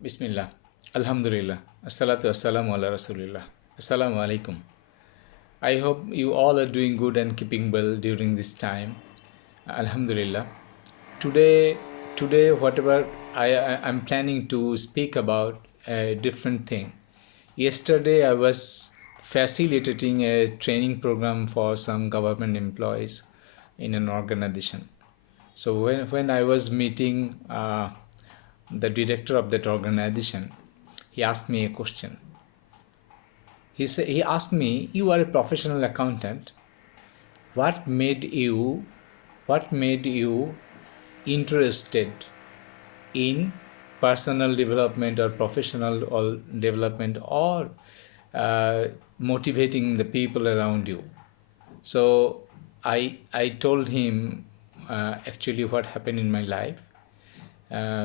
Bismillah. Alhamdulillah. Assalatu wassalamu ala Rasulillah. Assalamu alaikum. I hope you all are doing good and keeping well during this time. Alhamdulillah. Today, today, whatever I'm planning to speak about a different thing. Yesterday, I was facilitating a training program for some government employees in an organization. So when I was meeting the director of that organization, he asked me a question. He asked me, "You are a professional accountant. What made you, what made you interested in personal development or professional or development or motivating the people around you?" So I told him actually what happened in my life.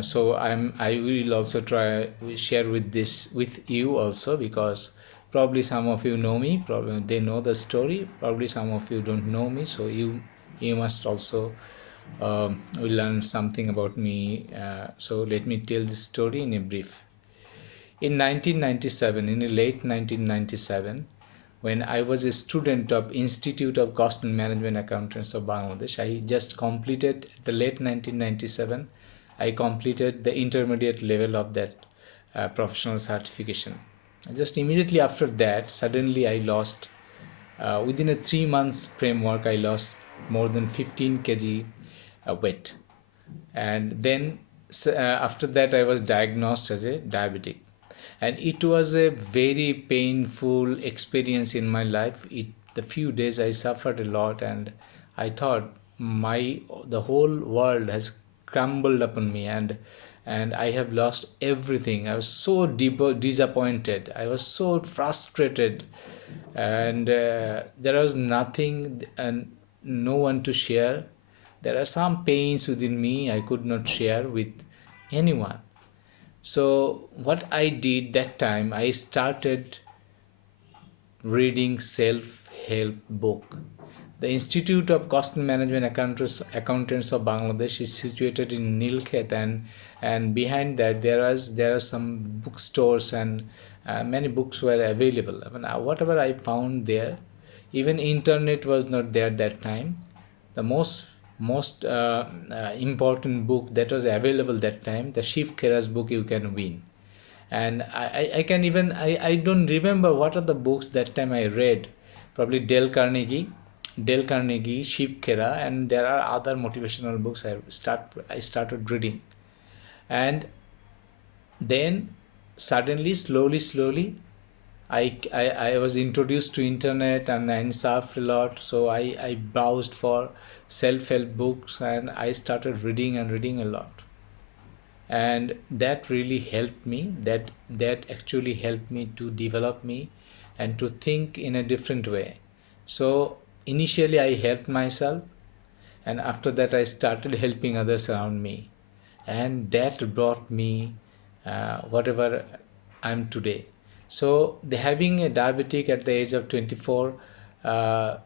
So I will also try share with this with you also, because probably some of you know me, probably they know the story, probably some of you don't know me, so you must also will learn something about me. So let me tell this story in a brief. In 1997, in the late 1997, when I was a student of Institute of Cost and Management Accountants of Bangladesh, I just completed the late 1997. I completed the intermediate level of that professional certification. Just immediately after that, suddenly I lost, within a 3 months framework, I lost more than 15 kg weight. And then after that, I was diagnosed as a diabetic, and it was a very painful experience in my life. The few days I suffered a lot, and I thought the whole world has crumbled upon me, and I have lost everything. I was so disappointed, I was so frustrated, and there was nothing and no one to share. There are some pains within me I could not share with anyone. So what I did that time, I started reading self-help book. The Institute of Cost and Management Accountants of Bangladesh is situated in Nilkhet, and behind that there are some bookstores, and many books were available. I mean, whatever I found there, even internet was not there that time. The most important book that was available that time, the Shiv Khera's book, You Can Win. And I can even I don't remember what are the books that time I read. Probably Dale Carnegie, Shiv Khera, and there are other motivational books I started reading. And then suddenly, slowly, I was introduced to internet, and I surfed a lot. So I browsed for self-help books, and I started reading and reading a lot. And that really helped me. That actually helped me to develop me and to think in a different way. So initially I helped myself, and after that I started helping others around me, and that brought me whatever I'm today. So the having a diabetic at the age of 24 uh,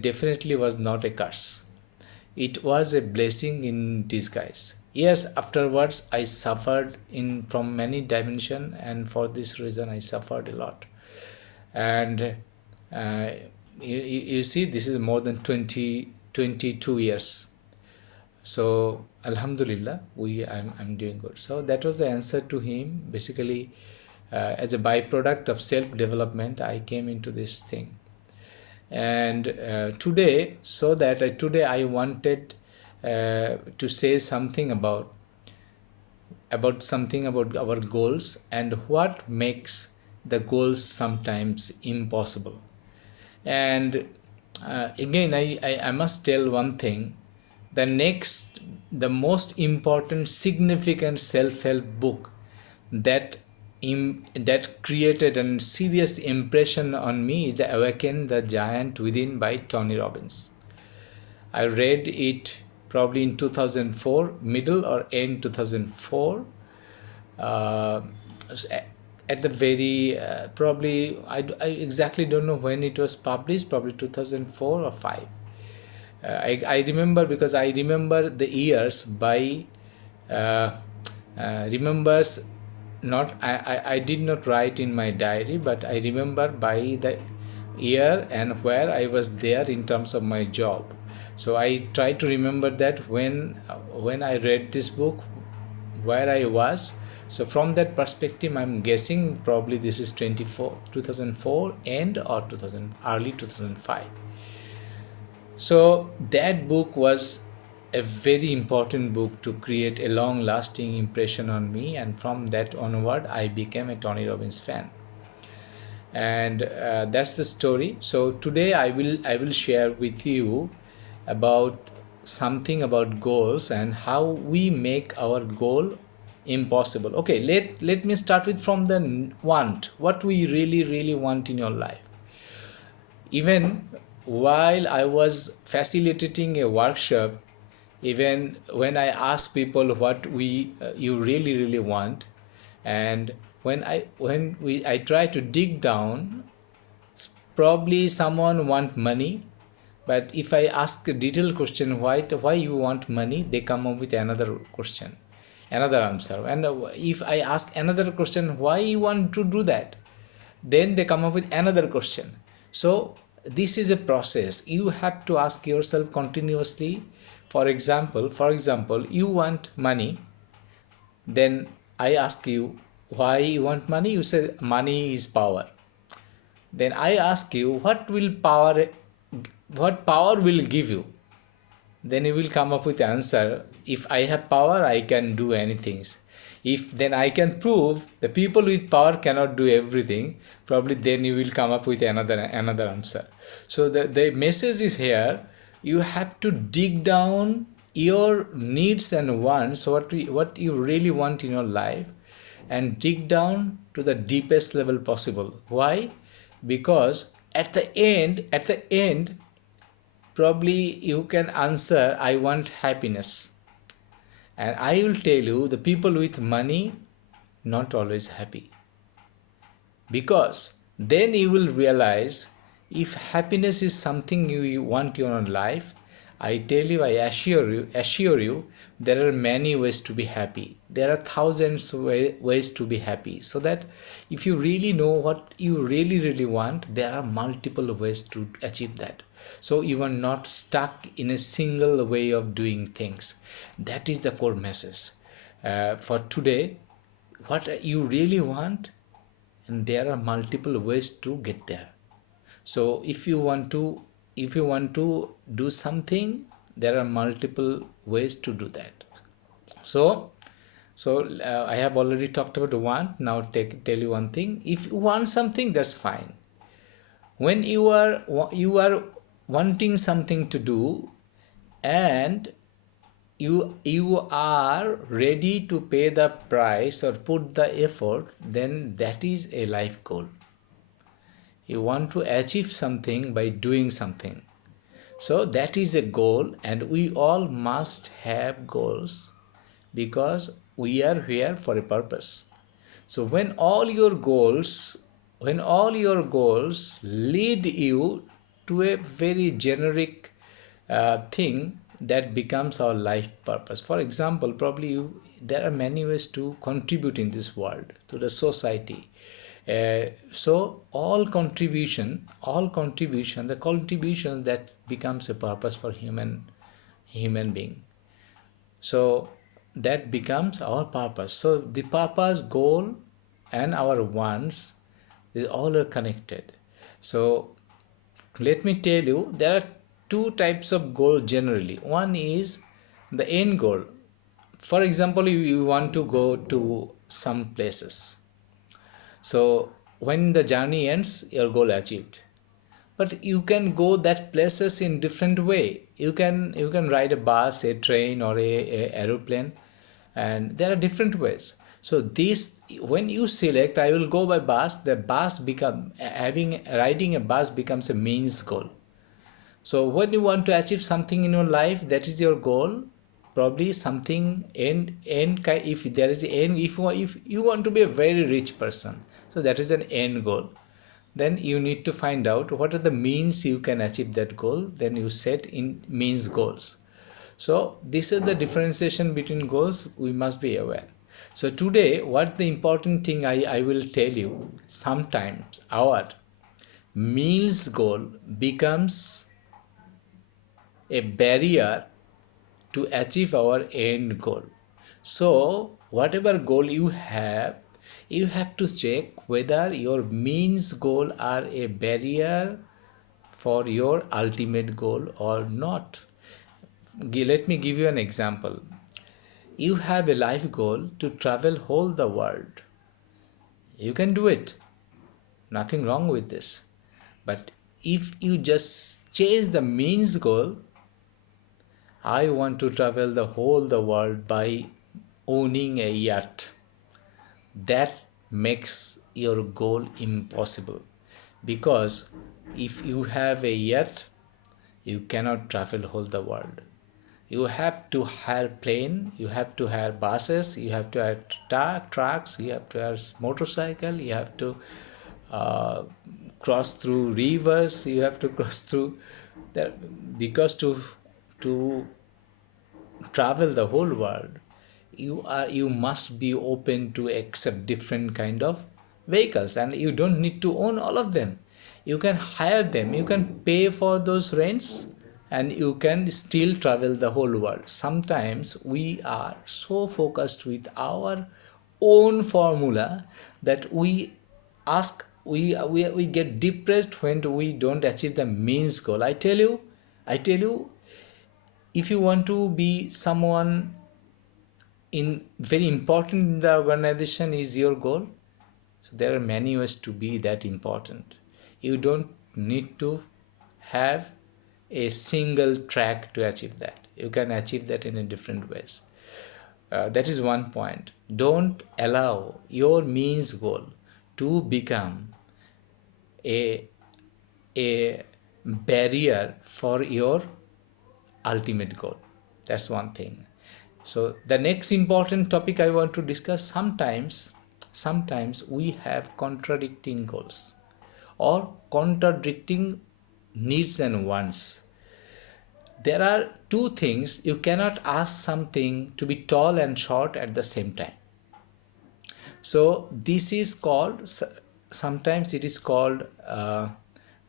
definitely was not a curse. It was a blessing in disguise. Yes, afterwards I suffered in from many dimension, and for this reason I suffered a lot. And uh, you see, this is more than 22 years. So Alhamdulillah, I'm doing good. So that was the answer to him. Basically, as a byproduct of self development, I came into this thing. And today I wanted to say something about our goals, and what makes the goals sometimes impossible. And again, I must tell one thing. The most important significant self-help book that that created a serious impression on me is The Awaken the Giant Within by Tony Robbins. I read it probably in 2004, middle or end 2004. Uh, at the very probably I exactly don't know when it was published, probably 2004 or 5. I remember, because I remember the years by remembers not I did not write in my diary, but I remember by the year and where I was there in terms of my job. So I try to remember that when I read this book, where I was. So from that perspective, I'm guessing probably this is 2004 end or 2000 early 2005. So that book was a very important book to create a long lasting impression on me, and from that onward I became a Tony Robbins fan. And that's the story. So today I will share with you about something about goals and how we make our goal impossible. Okay, let me start with from the want, what we really want in your life. Even while I was facilitating a workshop, even when I ask people what you really want, and when I try to dig down, probably someone want money, but if I ask a detailed question, why you want money, they come up with another question, another answer. And if I ask another question, why you want to do that, then they come up with another question. So this is a process you have to ask yourself continuously. For example, you want money, then I ask you why you want money. You say money is power. Then I ask you what power will give you. Then you will come up with the answer. If I have power, I can do anything. If then I can prove the people with power cannot do everything, probably then you will come up with another answer. So the message is here. You have to dig down your needs and wants, what you really want in your life, and dig down to the deepest level possible. Why? Because at the end, probably you can answer, I want happiness. And I will tell you, the people with money, not always happy. Because then you will realize, if happiness is something you want in your life, I tell you, I assure you, there are many ways to be happy. There are thousands of ways to be happy. So that if you really know what you really want, there are multiple ways to achieve that. So you are not stuck in a single way of doing things. That is the core message for today. What you really want, and there are multiple ways to get there. So if you want to do something, there are multiple ways to do that. So I have already talked about want. Now tell you one thing. If you want something, that's fine. When you are wanting something to do, and you are ready to pay the price or put the effort, then that is a life goal. You want to achieve something by doing something. So that is a goal, and we all must have goals, because we are here for a purpose. So when all your goals lead you to a very generic thing, that becomes our life purpose. For example, probably there are many ways to contribute in this world to the society. So the contribution that becomes a purpose for human being. So that becomes our purpose. So the purpose, goal, and our wants, they all are connected. So let me tell you, there are two types of goal generally. One is the end goal. For example, you want to go to some places. So when the journey ends, your goal achieved. But you can go that places in different way. You can ride a bus, a train, or a aeroplane, and there are different ways. So this, when you select, I will go by bus, the bus become having riding a bus becomes a means goal. So when you want to achieve something in your life, that is your goal. Probably something if there is an end, if you want to be a very rich person, so that is an end goal. Then you need to find out what are the means you can achieve that goal. Then you set in means goals. So this is the differentiation between goals we must be aware. So today, what the important thing I will tell you, sometimes our means goal becomes a barrier to achieve our end goal. So whatever goal you have to check whether your means goal are a barrier for your ultimate goal or not. Let me give you an example. You have a life goal to travel whole the world. You can do it. Nothing wrong with this. But if you just chase the means goal, I want to travel the whole the world by owning a yacht, that makes your goal impossible, because if you have a yacht, you cannot travel whole the world. You have to hire plane, you have to hire buses, you have to hire trucks, you have to hire motorcycle, you have to uh, cross through rivers, you have to cross through there, because to travel the whole world, you must be open to accept different kind of vehicles, and you don't need to own all of them. You can hire them, you can pay for those rents, and you can still travel the whole world. Sometimes we are so focused with our own formula that we get depressed when we don't achieve the means goal. I tell you, if you want to be someone in very important in the organization is your goal, so there are many ways to be that important. You don't need to have a single track to achieve that. You can achieve that in a different ways. That is one point. Don't allow your means goal to become a a barrier for your ultimate goal. That's one thing. So the next important topic I want to discuss, sometimes we have contradicting goals or contradicting needs and wants. There are two things. You cannot ask something to be tall and short at the same time. So this is called, sometimes it is called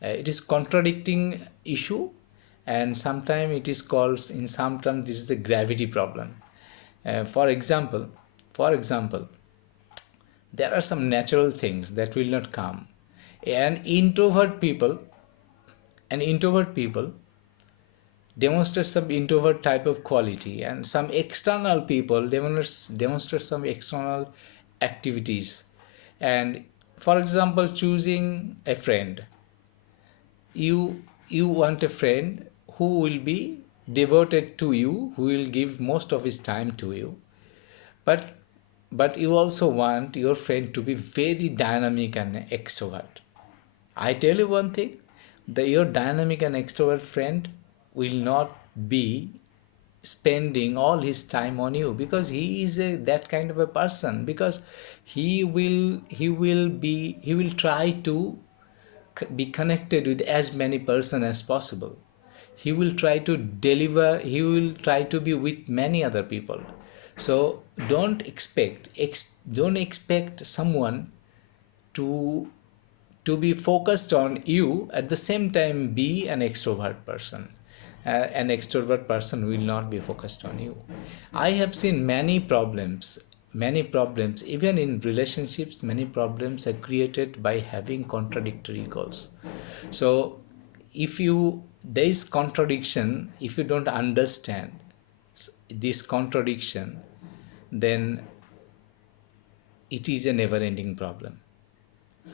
it is contradicting issue, and sometimes it is called, in some terms, this is a gravity problem. For example, there are some natural things that will not come. And introvert people demonstrate some introvert type of quality, and some external people demonstrate some external activities. And for example, choosing a friend, you want a friend who will be devoted to you, who will give most of his time to you, but you also want your friend to be very dynamic and extrovert. I tell you one thing, your dynamic and extrovert friend will not be spending all his time on you, because he is that kind of a person, because he will try to be connected with as many person as possible. He will try to deliver, he will try to be with many other people. So don't expect someone to be focused on you, at the same time be an extrovert person. An extrovert person will not be focused on you. I have seen many problems even in relationships. Many problems are created by having contradictory goals. So if you there is contradiction, if you don't understand this contradiction, then it is a never ending problem.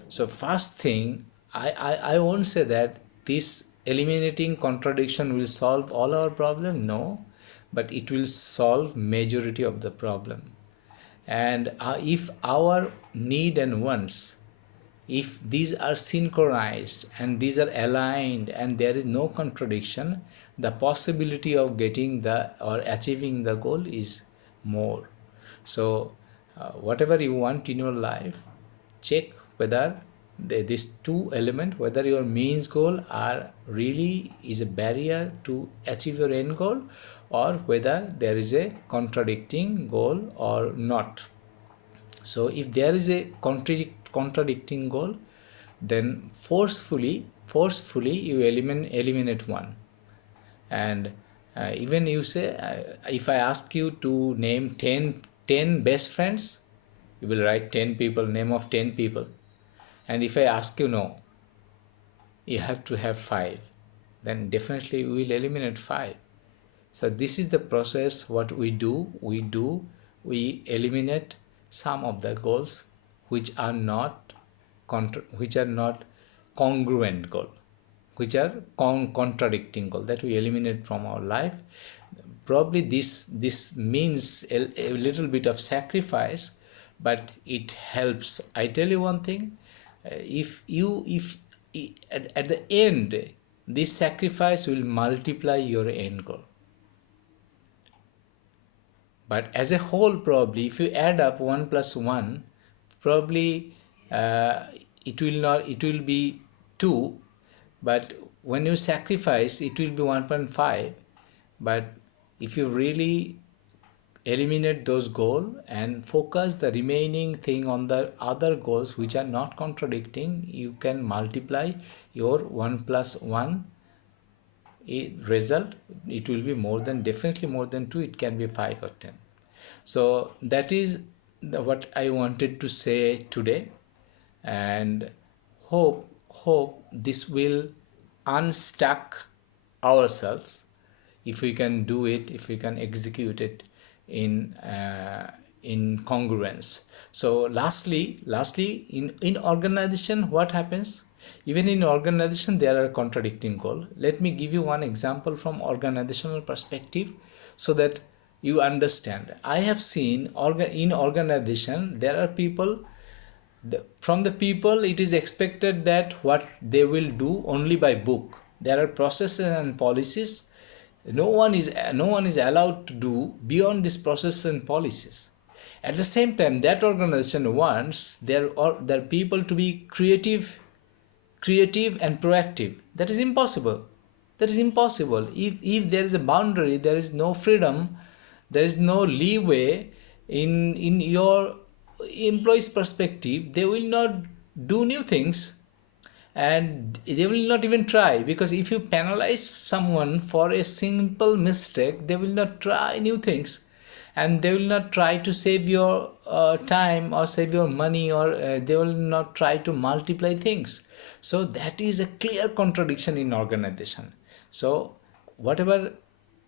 So first thing, I won't say that this eliminating contradiction will solve all our problem. No, but it will solve majority of the problem. And if our need and wants, if these are synchronized and these are aligned and there is no contradiction, the possibility of getting the or achieving the goal is more. So whatever you want in your life, check whether these two element, whether your means goal are really is a barrier to achieve your end goal, or whether there is a contradicting goal or not. So if there is a contradicting goal, then forcefully you eliminate one. And even you say, if I ask you to name 10 best friends, you will write 10 people, name of 10 people. And if I ask you, no, you have to have 5, then definitely we will eliminate 5. So this is the process. What we do, we eliminate some of the goals which are not congruent goal, which are contradicting goal, that we eliminate from our life. Probably this means a little bit of sacrifice, but it helps. I tell you one thing, if at the end, this sacrifice will multiply your end goal. But as a whole, probably if you add up 1 plus 1, probably it will be 2, but when you sacrifice, it will be 1.5. But if you really eliminate those goals and focus the remaining thing on the other goals which are not contradicting, you can multiply your 1 plus 1 result. It will be more than, definitely more than 2. It can be 5 or 10. So that is what I wanted to say today, and hope this will unstuck ourselves if we can do it, if we can execute it in congruence. So lastly, in organization, what happens? Even in organization, there are contradicting goals. Let me give you one example from organizational perspective, so that you understand. I have seen in organization, there are people, from the people it is expected that what they will do only by book. There are processes and policies. No one is allowed to do beyond this process and policies. At the same time, that organization wants their people to be creative and proactive. That is impossible. If there is a boundary, there is no freedom, there is no leeway in your employees' perspective. They will not do new things, and they will not even try, because if you penalize someone for a simple mistake, they will not try new things, and they will not try to save your time or save your money, or they will not try to multiply things. So that is a clear contradiction in organization. So whatever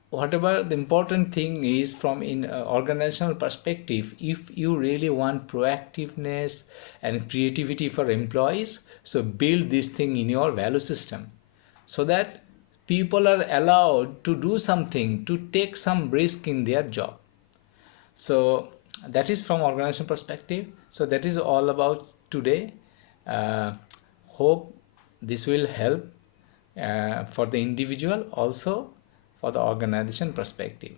the important thing is, from in organizational perspective, if you really want proactiveness and creativity for employees, so build this thing in your value system, so that people are allowed to do something, to take some risk in their job. So that is from organization perspective. So that is all about today. Hope this will help for the individual, also for the organization perspective.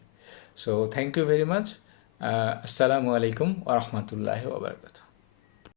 So thank you very much. Assalamu alaikum wa rahmatullahi wa barakatuh.